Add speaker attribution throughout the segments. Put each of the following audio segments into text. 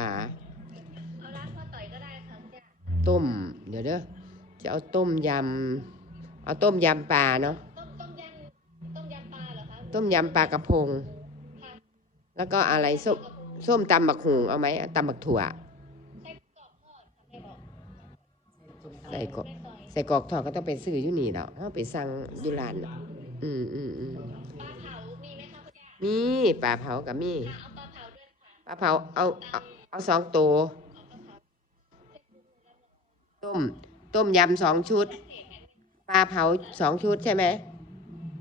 Speaker 1: ลา
Speaker 2: เอาร้านพ่อต่อยก็ได้ค่ะจ้ะ
Speaker 1: ต้ม เดี๋ยวเด้อจะเอาต้มยำเอาต้มยำปลาเนาะ
Speaker 2: ต้มต้มยำต้มยำปลาเหรอคะ
Speaker 1: ต้มยำปลากระพง
Speaker 2: ค่ะ
Speaker 1: แล้วก็อะไรส้มส้มตำบักหุงเอาไหมเอาตำบักถั่ว
Speaker 2: ใช้กรอบทอดค่ะแม่บอก
Speaker 1: ใส่กรอก
Speaker 2: แม่ซอย
Speaker 1: ใส่กรอกทอดก็ต้องไปซื้ออยู่นี่แล้วเอาไปสั่งอยู่ร้านน่ะอืมอืมอืม
Speaker 2: ปลาเผามีไหมคะคุณย่า
Speaker 1: มีปลาเผากับมี
Speaker 2: ค่ะเอาปลาเผาด้วยค่ะ
Speaker 1: ปลาเผาเอาเอา เอาสองตัว
Speaker 2: เอาปลาเผา
Speaker 1: ต้ม ต้มยำสองชุด
Speaker 2: แพ็คเกจนั้น
Speaker 1: ปลาเผาสองชุดใช่ไหม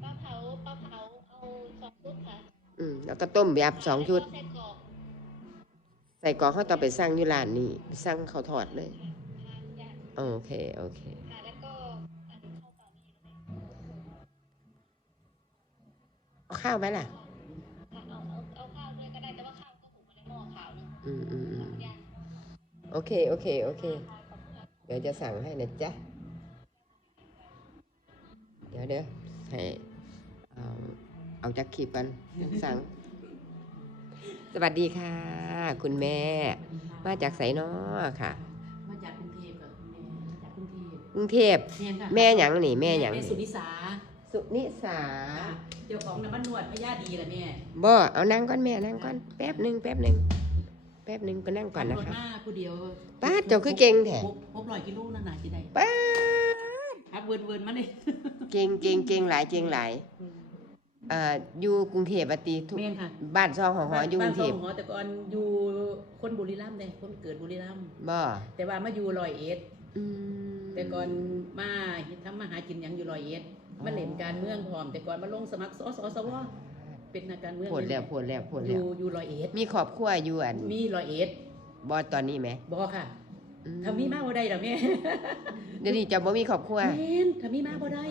Speaker 2: ปลาเผาปลาเผาเอาสองชุดค่ะ
Speaker 1: อืม แล้วก็ต้มยำสองชุด
Speaker 2: แล้วก็ไส้กรอก
Speaker 1: ใส่กรอกเขาต้องไปสั่งอยู่ร้านนี่ไปสั่งเขาวทอดเลย
Speaker 2: ค่ะคุณย่า
Speaker 1: โอเค โอเค
Speaker 2: ค่ะแล้วก็อันข้าวเปล่ามีไหม
Speaker 1: เอาข้าวไหมล่ะ
Speaker 2: ค่ะ
Speaker 1: อืมอืมอืม
Speaker 2: คุณย่า
Speaker 1: โอเค โอเค โอเค
Speaker 2: ค่ะขอบคุณค่ะ
Speaker 1: เดี๋ยวจะสั่งให้นะจ๊ะ เดี๋ยวเดี๋ยวให้เอาเอาจากคลิปกันสั่ง สวัสดีค่ะ คุณแม่ มาจากไสนอค่ะ
Speaker 3: มาจากกรุงเทพกับแม่มาจากกรุงเทพ
Speaker 1: กรุงเทพ
Speaker 3: แม่ค่ะ
Speaker 1: แม่หยังนี่ แม่หยัง
Speaker 3: แม่
Speaker 1: นี่
Speaker 3: สุนิสา
Speaker 1: สุนิสา
Speaker 3: ค่ะเจ้าของน้ำมันนวดพญาดีแหละแม่
Speaker 1: บ่ เอานั่งก่อนแม่นั่งก่อน แป๊บหนึ่งแป๊บหนึ่งแป๊บหนึ่งก็นั่งก่อนนะ
Speaker 3: ขับรถ
Speaker 1: ครับ
Speaker 3: มาผู้เดียว
Speaker 1: ป้าดเจ้าคือเก่งแท้
Speaker 3: หกหกร้อยกิโลนั่นน่ะจีได้
Speaker 1: ป้าด
Speaker 3: ครับเวิร์นเวิร์นมาเลย
Speaker 1: เก่งเก่งเก่งหลายเก่งหลายเอ่ออยู่กรุงเทพอะตีทุก
Speaker 3: แม่นค่ะ
Speaker 1: บ้านซองหอหออยู่กรุงเทพ
Speaker 3: บ้านสองหอแต่ก่อนอยู่คนบุรีรัมย์เลยคนเกิดบุรีรัมย์
Speaker 1: บ่
Speaker 3: แต่ว่ามาอยู่ร้อยเอ็ด
Speaker 1: อืม
Speaker 3: แต่ก่อนมาทำมาหากินหยังอยู่ร้อยเอ็ดมาเล่นการเมืองพร้อม แต่ก่อนมาลงสมัครสสสว เป็นนักการเมือง
Speaker 1: ผลแล้วผลแล้วผล
Speaker 3: อ
Speaker 1: แล้ว
Speaker 3: ยู่อยู่ร้อยเอ็ด
Speaker 1: มีครอบครัวอยู่อัน
Speaker 3: มีร้อยเอ็ด
Speaker 1: บ่ตอนนี้ไหม
Speaker 3: บอค่ะ
Speaker 1: อื
Speaker 3: ทำมีมากบ่ได้หรอแม่
Speaker 1: เดี๋ยวนี้เจะบ่มีครอบครัว
Speaker 3: แม่นทำมีมากบ่ได้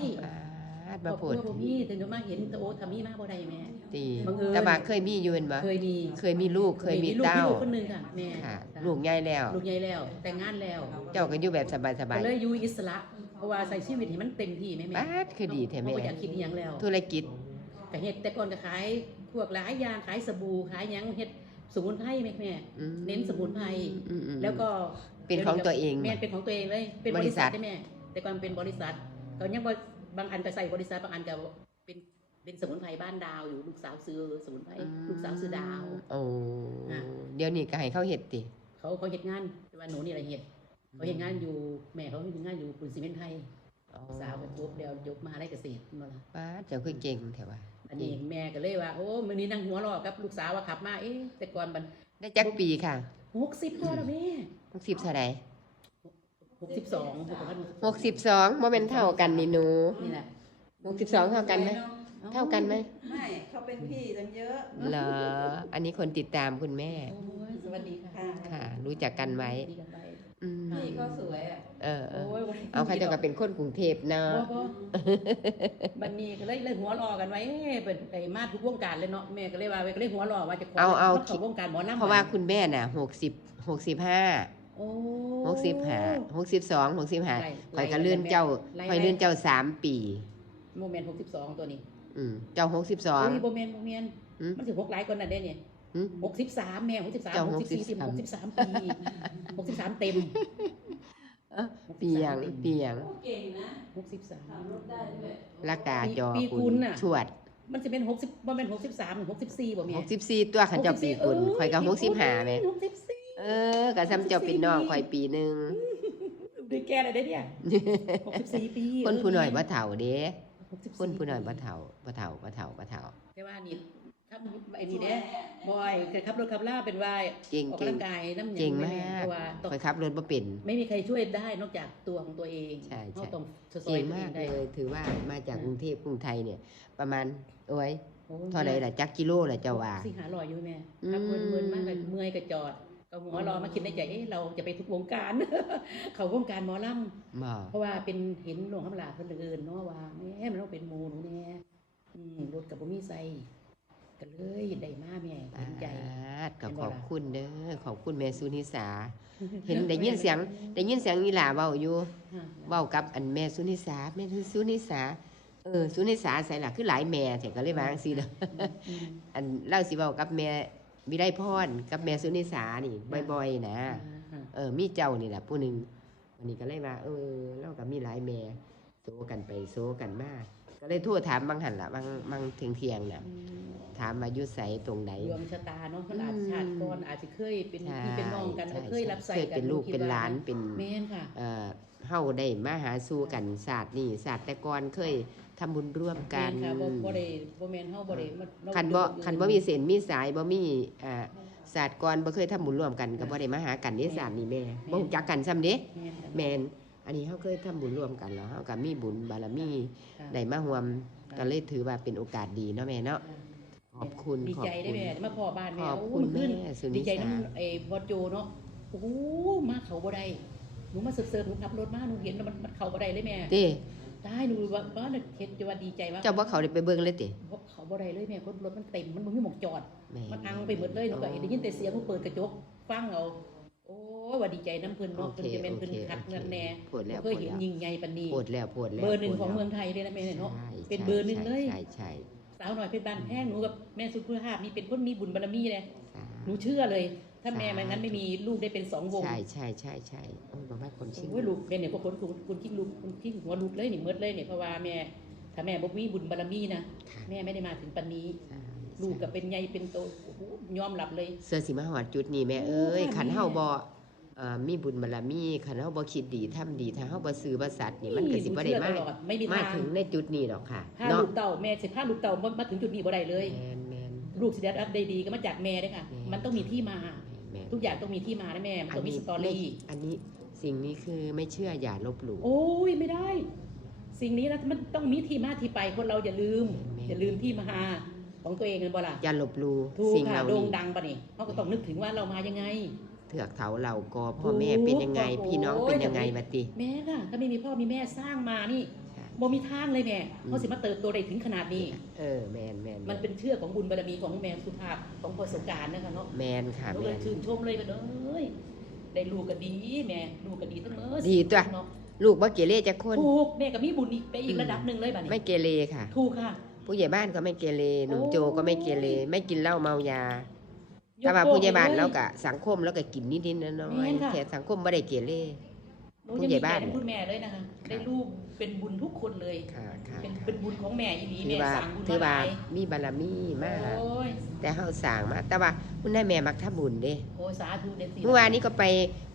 Speaker 1: ปาด
Speaker 3: คร
Speaker 1: มา
Speaker 3: อบค
Speaker 1: พู
Speaker 3: รั
Speaker 1: ด
Speaker 3: วบ่มีแต่เดี๋ยวมาเห็นแต่โอ้ทำมีมากบ่ได้แม่
Speaker 1: ตี
Speaker 3: บังเอิญ
Speaker 1: แต่ว่าเคยมีอยู่เห็นบ่
Speaker 3: เคยมี
Speaker 1: เคยมีลูกเคยมี
Speaker 3: ลูก
Speaker 1: เต้า
Speaker 3: ลูกคนหนึงค่ะแม่
Speaker 1: ค่ะ
Speaker 3: จ้ะ
Speaker 1: ลูกใหญ่แล้ว
Speaker 3: ลูกใหญ่แล้ว แต่งงานแล้ว
Speaker 1: เจ้าก็อยู่แบบสบาย
Speaker 3: ก็เลยอยู่อิสระ เพราะว่าใส่ชีวิตให้มันเต็มที่แม่
Speaker 1: ๆ
Speaker 3: แม่
Speaker 1: ปาดคือดีแท้
Speaker 3: เขา
Speaker 1: แม่
Speaker 3: บ่อยากคิดอีหยังแล้ว
Speaker 1: ธุรกิจ
Speaker 3: ก็เฮ็ดแต่ก่อนก็ขายพวกหลายอย่างขายสบู่ขายหยังเฮ็ดสมุนไพรแม่แม่
Speaker 1: อืม
Speaker 3: เน้นสมุนไพร
Speaker 1: อืมอืม
Speaker 3: แล้วก็
Speaker 1: เป็นของตัวเอง
Speaker 3: แม่
Speaker 1: บ่
Speaker 3: เป็นของตัวเองเลย เป็น
Speaker 1: บบริ
Speaker 3: ริ
Speaker 1: ษั
Speaker 3: ษั
Speaker 1: ท
Speaker 3: ทได้แม่ แต่ก่อนเป็นบริษัทก็ยังบ่บางอันก็ใส่บริษัทบางอันก็เป็นเป็นสมุนไพรบ้านดาวอยู่ลูกสาวซื้อสมุนไพรลูกสาวซื้อดาว
Speaker 1: โอ้
Speaker 3: อะ
Speaker 1: เดี๋ยวนี้ก็ให้เขาเฮ็ดติ
Speaker 3: เขาเขาเฮ็ดงานแต่ว่าหนูนี่ละเฮ็ดเขาเฮ็ดงานอยู่แม่เขาเฮ็ดงานอยู่ปูนซีเมนต์ไทย
Speaker 1: อ๋อ
Speaker 3: สาวก็จบเดียวยกมหาลัยเกษตรนั่นล่ะ
Speaker 1: ป้าดเจ้าคือเก่งแท้ว่า
Speaker 3: อันนี้แม่ก็เลยว่า โอ้มื้อนี้นั่งหัวเรอกับลูกสาวว่าขับมาเอ๊ะแต่ก่อนมัน
Speaker 1: ได้จักปีค่ะ
Speaker 3: 60พอแล้วแม่
Speaker 1: 60เท่าใด
Speaker 3: 62
Speaker 1: 62บ่แม่นเท่ากันนี่หนู
Speaker 3: นี่แหละ
Speaker 1: 62เท่ากันไหมเท่ากันไหม
Speaker 4: ไม่เขาเป็นพี่ตั้งเยอะ
Speaker 1: เหรออันนี้คนติดตามคุณแม่
Speaker 3: โอ้ยสวัสดีค่ะ
Speaker 4: ค่ะ
Speaker 1: ค่ะ รู้จักกันไว้
Speaker 3: ดีกันไป
Speaker 1: อืม
Speaker 4: พี่ก็สวยอะ
Speaker 1: เออเอ
Speaker 3: โอ้
Speaker 1: อย
Speaker 3: วัน
Speaker 1: เอาเขาเจะก็เป็นคนกรุงเทพเนาะ
Speaker 3: บ่บ่บันนี้ก็เลยเลยหัวรอกันไว้เอ้เป็นไอ้มาทุกวงการเลยเนาะแม่ก็เลยว่าก็เลยหัวรอว่าจะข
Speaker 1: เอาเอา
Speaker 3: เข้าวงการหมอลำ
Speaker 1: เพราะว่าคุณแม่น่ะหกสิบหกสิบห้า
Speaker 3: โอ้
Speaker 1: หกสิบห้าหกสิบสองหกสิบห้า
Speaker 3: ไล่
Speaker 1: คอยก็เลื่อนเจ้า
Speaker 3: ไล่
Speaker 1: คอยเลื่อนเจ้าสามปี
Speaker 3: โมเมนต์62ตัวนี้
Speaker 1: อืมเจ้าหกสิบสอง
Speaker 3: โอ้ยโมเมนต์โมเมนต์
Speaker 1: อืม
Speaker 3: มันสิหกหลายคนน่ะเด้เนี่ย
Speaker 1: อืม
Speaker 3: 63แม่63
Speaker 1: เจ้า
Speaker 3: 64
Speaker 1: 63
Speaker 3: 63ปี 63เต็ม
Speaker 1: ปีหยังปีหยัง
Speaker 4: เก่งนะ
Speaker 3: 63
Speaker 4: ขับรถได้ด้วย
Speaker 1: ลักกาจอ
Speaker 3: ปี
Speaker 1: คุ
Speaker 3: คุณ
Speaker 1: ณ
Speaker 3: น่ะ
Speaker 1: ชวด
Speaker 3: มันจะเป็น60บ่แม่น63หรือ64บ่แม่
Speaker 1: หกสิบสี่ตัวขันเจ้าปีคุณคอยก็หกสิบห้าไหม
Speaker 3: 64
Speaker 1: เออกับซ้ำเจ้าเป็นน้องคอยปีหนึ่ง
Speaker 3: ได้แก่อะไรได้เนี่ย64ปี
Speaker 1: คนผู้น้อยบ่เฒ่าเด้
Speaker 3: 64
Speaker 1: คนผู้น้อยบ่เฒ่าบ่เฒ่าบ่เฒ่าบ่เฒ่า
Speaker 3: แต่ว่านี่ ทำไอ้นี่เด้บอยเคยขับรถขับล่าเป็นวาย
Speaker 1: เก่ง
Speaker 3: ออก
Speaker 1: เก่
Speaker 3: กำ
Speaker 1: ง
Speaker 3: ลังกายน้ำห
Speaker 1: เก่ง
Speaker 3: แมา
Speaker 1: ก
Speaker 3: เพราะว่าต้อง
Speaker 1: คอยขับรถบ่เป็น
Speaker 3: ไม่มีใครช่วยได้นอกจากตัวของตัวเอง
Speaker 1: ใช่ใช่
Speaker 3: เขาต้องซอ
Speaker 1: เก่
Speaker 3: ย
Speaker 1: ง
Speaker 3: ตัวเอ
Speaker 1: มาก
Speaker 3: งได้
Speaker 1: เลยถือว่ามาจากกรุงเทพกรุงไทยเนี่ย ประมาณโอ้ย
Speaker 3: โอ้
Speaker 1: เท่าไรล่ะจักกิโลล่ะเจ้าว่า
Speaker 3: สิหาลอยอยู่แม่
Speaker 1: อืม
Speaker 3: ขับเวินเวินมากเลยเมื่อยก็จอดก็หัวรอมาคิดในใจเอ๊ะเราจะไปทุกวงการ เขาวงการหมอลำ
Speaker 1: บ่
Speaker 3: เพราะว่าเป็นเห็นหลวงคำลาเพิ่นเอินเนาะว่าแม่มันต้องเป็นหมูหนูแน่อืมรถกับบ่มีใส่ ก็เลยได้มาแม่เห็นใจ
Speaker 1: อาดก็ขอบคุณเด้อขอบคุณแม่สุนิสา เห็นได้ยินเสียงได้ยินเสียงอีหลาเว้าอยู่เว้ากับอันแม่สุนิสาแม่สุนิสาเออสุนิสาใส่ล่ะคือหลายแม่แต่ก็เลยวาจั่งซี่เด้อ
Speaker 3: อืม
Speaker 1: อันเล่าสิเว้ากับแม่วิไลพรกับแม่สุนิสานี่บ่อยๆนะ
Speaker 3: อ่า
Speaker 1: เออมีเจ้านี่แหละผู้หนึ่งวันนี้ก็เลยว่าเออเราก็มีหลายแม่โซกันไปโซกันมาก็ เลยโทรถามบางหันละบางบางเทียงเทียงๆน่ะ
Speaker 3: อืม
Speaker 1: ถามมาอยุใสตรงไหน
Speaker 3: ดวงชะตาเนาะมันอาจชาติก่อนอาจจะเคยเป็น
Speaker 1: ใช่
Speaker 3: พี่เป็นน้องกัน
Speaker 1: ใช่
Speaker 3: เคยรับใส่
Speaker 1: เคย
Speaker 3: กัน
Speaker 1: เป็นลูก
Speaker 3: คิด
Speaker 1: เป็น
Speaker 3: ว่
Speaker 1: หลานเป็น
Speaker 3: แม่นค่ะ
Speaker 1: เอ่อเฮาได้มาหาสู่กันศาสตร์นี่ศาสตร์แต่ก่อนเคยทำบุญร่วมกั
Speaker 3: แม่
Speaker 1: น
Speaker 3: น ค่ะบ่บ่ได้บ่แม่นเฮาบ่ได้มาเรา
Speaker 1: คันบ่
Speaker 3: อยู่
Speaker 1: คันบ่มีเส้นมีสายบ่มีอ่าศาสตร์ก่อนบ่เคยทำบุญร่วมกันก็บ่ได้มาหากันเด้ศาสตร์นี่แม่บ่รู้จักกันซ้ำเด้
Speaker 3: แม่นค่ะ
Speaker 1: แม่น อันนี้เฮาเคยทำบุญร่วมกันแล้วเฮาก็มีบุญบารมี
Speaker 3: ค่ะ
Speaker 1: ได้มาร่วมก็เลยถือว่าเป็นโอกาสดีเนาะแม่เนาะขอบคุณ
Speaker 3: ดี
Speaker 1: ขอบ
Speaker 3: ใจได้
Speaker 1: คุณ
Speaker 3: แม่มาพ่อบ้าน
Speaker 1: ข
Speaker 3: แม่
Speaker 1: อบ
Speaker 3: โอ้
Speaker 1: คุณ
Speaker 3: มันขึ้น
Speaker 1: แม่สุ
Speaker 3: ดี
Speaker 1: นิ
Speaker 3: ใจ
Speaker 1: สา
Speaker 3: น้ำไอ้บอสโจเนาะโอ้โหมาเขาบ่ได้หนูมาเสิร์ฟๆหนูขับรถมาหนูเห็นแล้วมันมันเขาบ่ได้เลยแม่
Speaker 1: เด้
Speaker 3: ได้หนูว่าบ้านเฮ็ดจะว่าดีใจมาก
Speaker 1: เจ้าบ่เขาได้ไปเบิ่งเลยติ
Speaker 3: เพราะเขาบ่ได้เลยแม่รถรถมันเต็มมันบ่มีหมองจอด
Speaker 1: แม่
Speaker 3: มันอังไปหมดเลยหนูก็ได้ยินแต่เสียงหนูเปิดกระจกฟังเอาโอ้ย ว่าดีใจน้ำเพิ่น
Speaker 1: โอ
Speaker 3: เนาะ
Speaker 1: เค
Speaker 3: เพิ่นจะเป็น
Speaker 1: โอ
Speaker 3: เพิ่น
Speaker 1: เค
Speaker 3: คัด
Speaker 1: โอเค
Speaker 3: เงินแน่
Speaker 1: พูดแล้ว
Speaker 3: เค
Speaker 1: พู
Speaker 3: ย
Speaker 1: ด
Speaker 3: เห็น
Speaker 1: แล้ว
Speaker 3: ยิงใหญ่ปานนี้
Speaker 1: พูดแล้วพูดแล้ว
Speaker 3: เบอร์หนึ่ง
Speaker 1: พูด
Speaker 3: ของ
Speaker 1: แล้ว
Speaker 3: เมืองไทยเลยนะแม่เนาะ
Speaker 1: ใช่
Speaker 3: เป็น
Speaker 1: ใช่
Speaker 3: เบอร์หนึ่งเลย
Speaker 1: ใช่ใช่
Speaker 3: สาวหน่อยเพชรบ้านแพงหนูกับแม่สุภาพนี่เป็นคนมีบุญบารมีเลย
Speaker 1: ใช่
Speaker 3: หนูเชื่อเลย ถ้าแม่ไม่งั้นไม่มีลูกได้เป็นสองวง
Speaker 1: ใช่ใช่ใช่ใช่โอ้ยบอกว่าคนชิง
Speaker 3: โอ้ยลูกเป็นเนี่ยพวกคนคุณคุณคิงลูกคุณคิงหัวลูกเลยนี่เมิดเลยเนี่ยเพราะว่าแม่ถ้าแม่บ่มีบุญบารมีนะ
Speaker 1: ค่ะ
Speaker 3: แม่ไม่ได้มาถึงปันนี้
Speaker 1: ใช่
Speaker 3: ลูกก็เป็นใหญ่เป็นโตโอ้โหยอมรับเลย
Speaker 1: เสื้อสีมาหอดจุดนี้แม่
Speaker 3: โอ้
Speaker 1: เอ้ย
Speaker 3: ค่ะ
Speaker 1: ขัน
Speaker 3: แม่
Speaker 1: เฮาบ่เอ่อ มีบุญบารมีขันเฮาบ่คิดดีทำดีถ้าเฮาบ่ซื้อบ่สัตว์นี่มันก็สิบ่ได้
Speaker 3: หนู
Speaker 1: มา
Speaker 3: เชื่อตลอดไม่มี
Speaker 1: มา
Speaker 3: ทาง
Speaker 1: ถึงในจุดนี้หรอกค่ะ
Speaker 3: ถ้า
Speaker 1: เนาะ
Speaker 3: ลูกเต่าแม่สิถ้าลูกเต่าบ่มาถึงจุดนี้บ่ได้เลย
Speaker 1: แมนแมน
Speaker 3: ลูกสิได้รับได้ดีก็มาจากแม่เด้อค่ะ
Speaker 1: แม่
Speaker 3: มันต้องมีที่มา
Speaker 1: แมน
Speaker 3: ทุกอย่างต้องมีที่มานะแม่ มันต้องมีสตอ
Speaker 1: ไม่
Speaker 3: รี่
Speaker 1: อันนี้สิ่งนี้คือไม่เชื่ออย่าลบหลู่
Speaker 3: โอ้ยไม่ได้ สิ่งนี้นะมันต้องมีที่มาที่ไปคนเราอย่าลืม
Speaker 1: แม่
Speaker 3: อย่าลืมที่มาของตัวเองกันบ่ล่ะ
Speaker 1: อย่าลบหลู่
Speaker 3: ถูก
Speaker 1: สิ่ง
Speaker 3: ค่ะ
Speaker 1: เหล่า
Speaker 3: โด่ง
Speaker 1: นี้
Speaker 3: ดังปะนี่เขาก็ต้องนึกถึงว่าเรามายังไง
Speaker 1: เถือกเถาเหล่ากอพ่อ
Speaker 3: ถูก
Speaker 1: แม่เป็นยังไง
Speaker 3: โอ้โห
Speaker 1: พี่น้องเป็นยังไงบัดติ
Speaker 3: แม่ค่ะถ้าไม่มีพ่อมีแม่สร้างมานี่
Speaker 1: ใช่
Speaker 3: บ่มีทางเลยแม่
Speaker 1: อืม
Speaker 3: เขาสิมาเติบโตได้ถึงขนาดนี้
Speaker 1: เออแมนแมน
Speaker 3: มันเป็นเชื่อของบุญบารมีของแม่สุภาพของประสบการณ์นะคะเนาะ
Speaker 1: แมนค่ะ
Speaker 3: เรา
Speaker 1: แม
Speaker 3: เลย
Speaker 1: น
Speaker 3: ชื่นชมเลยว่าเอ้ยได้ลูกก็ดีแม่ลูกก็ดีทั้งเมื่อ
Speaker 1: ดีตัว
Speaker 3: เนาะ
Speaker 1: ลูกบ่เกเรจักคน
Speaker 3: ถูกแม่ก็มีบุญอีกไปอีกระดับหนึ่งเลยบัดนี้
Speaker 1: ไม่เกเรค่ะ
Speaker 3: ถูกค่ะ
Speaker 1: ผู้ใหญ่บ้านก็ไม่เกเรหนุ่ม
Speaker 3: โอ้
Speaker 1: โจก็ไม่เกเรไม่กินเหล้าเมายา
Speaker 3: ยก
Speaker 1: แต่ว่าผู้ใหญ่บ้าน
Speaker 3: โป้งลย
Speaker 1: เราก็สังคมแล้วก็กินนิดๆน้อ
Speaker 3: แม่
Speaker 1: ย
Speaker 3: นค่ะ
Speaker 1: ๆแต่สังคมไม่ได้เกเร
Speaker 3: หนู
Speaker 1: ผู้
Speaker 3: ยัง
Speaker 1: ใหญ่
Speaker 3: มี
Speaker 1: บ้า
Speaker 3: แม่
Speaker 1: น
Speaker 3: ทั้งคุณแม่เลยนะคะได้ลูกเป็นบุญทุกคนเลย
Speaker 1: ค่ะค่ะ
Speaker 3: เป็น
Speaker 1: ค่ะ
Speaker 3: เป็นบุญของแม่อีหลี
Speaker 1: ถือ
Speaker 3: แม่
Speaker 1: ว่า
Speaker 3: สั่งบุญ
Speaker 1: ถือ
Speaker 3: มาห
Speaker 1: ว่า
Speaker 3: ลาย
Speaker 1: มีบารมีมาก
Speaker 3: โอ้ย
Speaker 1: แต่เฮาสร้างมาแต่ว่าคุณนายแม่มักทำบุญเด้
Speaker 3: โอ้ยสาธุเด็ดสิ
Speaker 1: เมื่อวานนี้ก็ไป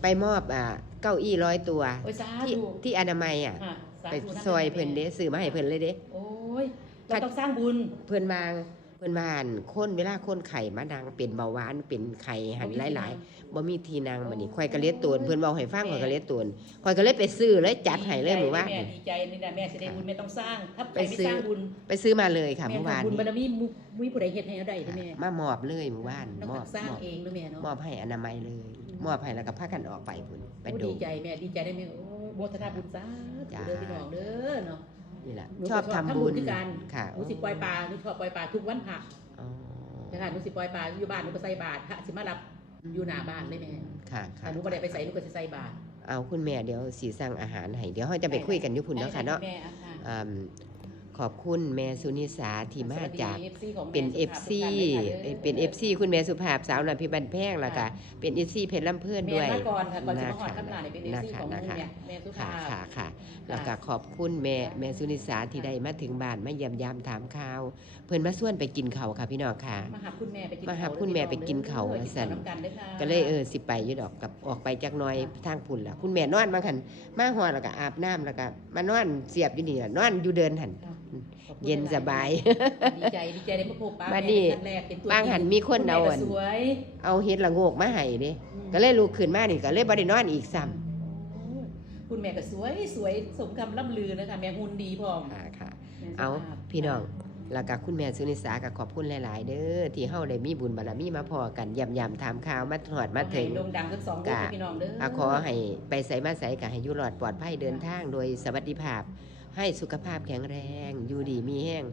Speaker 1: ไปมอบอ่าเก้าอี้ร้อยตัว
Speaker 3: โอ้ยสา
Speaker 1: ที่
Speaker 3: ธุ
Speaker 1: ที่อนามัยอะ
Speaker 3: ค่ะสา
Speaker 1: ไป
Speaker 3: ธุะ
Speaker 1: ซอยเพิ่นเด้ซื้อมาให้เพิ่นเลยเด้
Speaker 3: โอ้ยเราต้องสร้างบุญ
Speaker 1: เพิ่นวางเพิ่นวาอั่นคนเวลาคนไข่มาดังเป็นเบาหวานเป็นไข่หันหลายๆบ่มีที่นั่งบัดนี้ข่อยก็เลยตวนเพิ่นเว้าให้ฟังข่อยก็เลยตวนข่อยก็เลยไปซื้อเลยจัดให้เลยหมู่ว่า
Speaker 3: แม่ดีใจนี่แหละแม่จะได้บุญแม่ต้องสร้างถ้าใค
Speaker 1: ไป
Speaker 3: รไม่
Speaker 1: ซื้อ
Speaker 3: สร้างบุญ
Speaker 1: ไปซื้อมาเลยค่ะ
Speaker 3: แม่
Speaker 1: เมื่อวาน
Speaker 3: ทำบุญบาร
Speaker 1: นี้
Speaker 3: มีมุมีผู้ใดเฮ็ดให้เราได้ที่แม่
Speaker 1: มามอบเลยเมื่อวาน
Speaker 3: ต้อง
Speaker 1: มอบ
Speaker 3: สร้าง
Speaker 1: มอบ
Speaker 3: เองด้วยแม่เนาะ
Speaker 1: มอบให้อนามัยเลย มอบให้แล้วก็พากันออกไปพุ่นไป
Speaker 3: โอ้
Speaker 1: ดู
Speaker 3: ดีใจแม่ดีใจได้แม่โอ้โมทนาบุญสาธุ
Speaker 1: จ้า
Speaker 3: เด้อพี่น้องเด้อเนาะ
Speaker 1: นี่แหละ
Speaker 3: หนูก็
Speaker 1: ชอบทำบุญ
Speaker 3: คือกัน
Speaker 1: ค่ะ
Speaker 3: หนูสิปล่อยปลาหนูชอบปล่อยปลาทุกวันพระ
Speaker 1: อ๋อ
Speaker 3: นะคะหนูสิปล่อยปลาอยู่บ้านหนูก็ใส่บาตรพระสิมารับอยู่หน้าบ้านเลยแม่
Speaker 1: ค่ะค่ะ
Speaker 3: ถ้าหนูบ่ได้ไปใส่หนูก็สิใส่บาตร
Speaker 1: เอาคุณแม่เดี๋ยวสีสั่งอาหารให้เดี๋ยวเราจะไปคุยกันอยุพุ่นเนาะค่ะเนาะ
Speaker 3: แม่อะค่ะ
Speaker 1: อืม ขอบคุณแม่สุนิสาที่มาจาก
Speaker 3: สวัสดี FC ของแม่
Speaker 1: เป็น
Speaker 3: สุภาพ
Speaker 1: FC
Speaker 3: ทุกท่านเลยค่ะด้อ
Speaker 1: เป็น FC คุณแม่สุภาพสาวหน่อยพิบันแพงแล้วก็เป็น FC เพชรลำเพื่อน
Speaker 3: แม่
Speaker 1: ด้วย
Speaker 3: มาก่อนค่ะก่อนจะมาหอด
Speaker 1: นะคะ
Speaker 3: คำลาเนี่ยเป็นเอ
Speaker 1: นะ
Speaker 3: ซี
Speaker 1: คะ
Speaker 3: ของ
Speaker 1: นะ
Speaker 3: มึง
Speaker 1: คะ
Speaker 3: เนี่ยแม่สุ
Speaker 1: ค่ะ
Speaker 3: ภาพ
Speaker 1: ค่ะค่ะแล้วก็ขอบคุณแม่แม่สุนิสาที่ได้มาถึงบ้านมาเยี่ยมยามถามข่าว เพิ่นมาส่วนไปกินข้าวค่ะพี่น้องค่ะ
Speaker 3: มาหาคุณแม่ไปกิน
Speaker 1: มาหาคุณแม่ไปกินข้าว
Speaker 3: ด้อ
Speaker 1: ว่าซั่น
Speaker 3: กิข้าวำกันเด้อค่ะ
Speaker 1: ก็เลยเออสิไปอยู่ดอกกับออกไปจากหน้อยทางพุ่นล่ะคุณแม่นอนบางหันมาฮอดแล้วก็อาบน้ำแล้วก็มานอนเสียบอยู่นี่ล่ะนอนอยู่เดินหัน
Speaker 3: ค่ะขอบคุณ
Speaker 1: เย็นสบาย
Speaker 3: ดีใจดีใจได้มาพบป้า
Speaker 1: บั
Speaker 3: แม่
Speaker 1: ดนี้
Speaker 3: เป็นครั้งแรกเป็นตัว
Speaker 1: บางหัน
Speaker 3: จริ
Speaker 1: มีคน
Speaker 3: ณแม่
Speaker 1: เอา
Speaker 3: ก็
Speaker 1: อัน
Speaker 3: สวย
Speaker 1: เอาเฮ็ดละโงกมาให้เด้
Speaker 3: อืม
Speaker 1: ก็เลยลุกขึ้นมานี่ก็เลยบ่ได้นอนอีกซ้ำ
Speaker 3: โอ้ยคุณแม่ก็สวยสวยสมคำล่ำลือนะคะแม่หุ่นดีพร้อม
Speaker 1: ค่ะค่ะ
Speaker 3: แม่สุภพ
Speaker 1: เอาพี่น้องแล้วก็คุณแม่สุนิสาก็ขอบคุณหลาย ๆ เด้อที่เฮาได้มีบุญบารมีมาพอกันยำยำถามข่าวมาถอดมาถึง
Speaker 3: ให้โด่งดังทั้งสอง
Speaker 1: กะ
Speaker 3: คนพี่น้องเด้อ
Speaker 1: อาขอให้ไปใส่มาใส่ก็ให้อยู่รอดปลอดภัยเดินทางโดยสวัสดิภาพ ให้สุขภาพแข็งแรง อยู่ดีมีแห้ง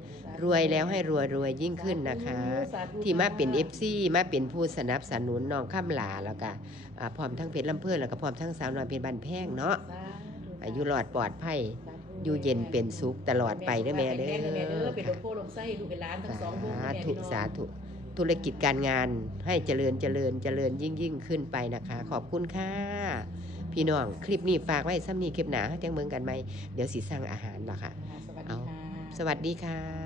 Speaker 1: รวยแล้วให้รวยรวยยิ่งขึ้นนะคะ
Speaker 3: สาธุ
Speaker 1: ที่มาเป็น FC มาเป็นผู้สนับสนุนน้องข้ามหลาแล้วก็อ่าพร้อมทั้งเพชรลำเพื่อนแล้วก็พร้อมทั้งสาวน้อยเพชรบันแพงเนาะ
Speaker 3: สาธุ
Speaker 1: อายุรอดปลอดภัย
Speaker 3: สาธุ
Speaker 1: อยู่เย็นเป็นสุขตลอดไปเด้อแม่เด้
Speaker 3: แม่เด้อแม่เด้อ
Speaker 1: อ
Speaker 3: เป็นหลวงพ่อหลวงไส้ลูกเป็นหลานทั้งสองวง
Speaker 1: สา
Speaker 3: แม่
Speaker 1: ธุ
Speaker 3: พี่น้อง
Speaker 1: สาธุธุรกิจการงานให้เจริญเจริญเจริญยิ่งยิ่งขึ้นไปนะคะ ขอบคุณค่ะ พี่น้องคลิปนี้ฝากไว้ซ้ำนี้คลิปหนาจังเมืองกันไหมเดี๋ยวสิสั่งอาหารหรอค่ะ
Speaker 3: สวัสดี
Speaker 1: เอา
Speaker 3: ค่ะ
Speaker 1: สวัสดีค่ะ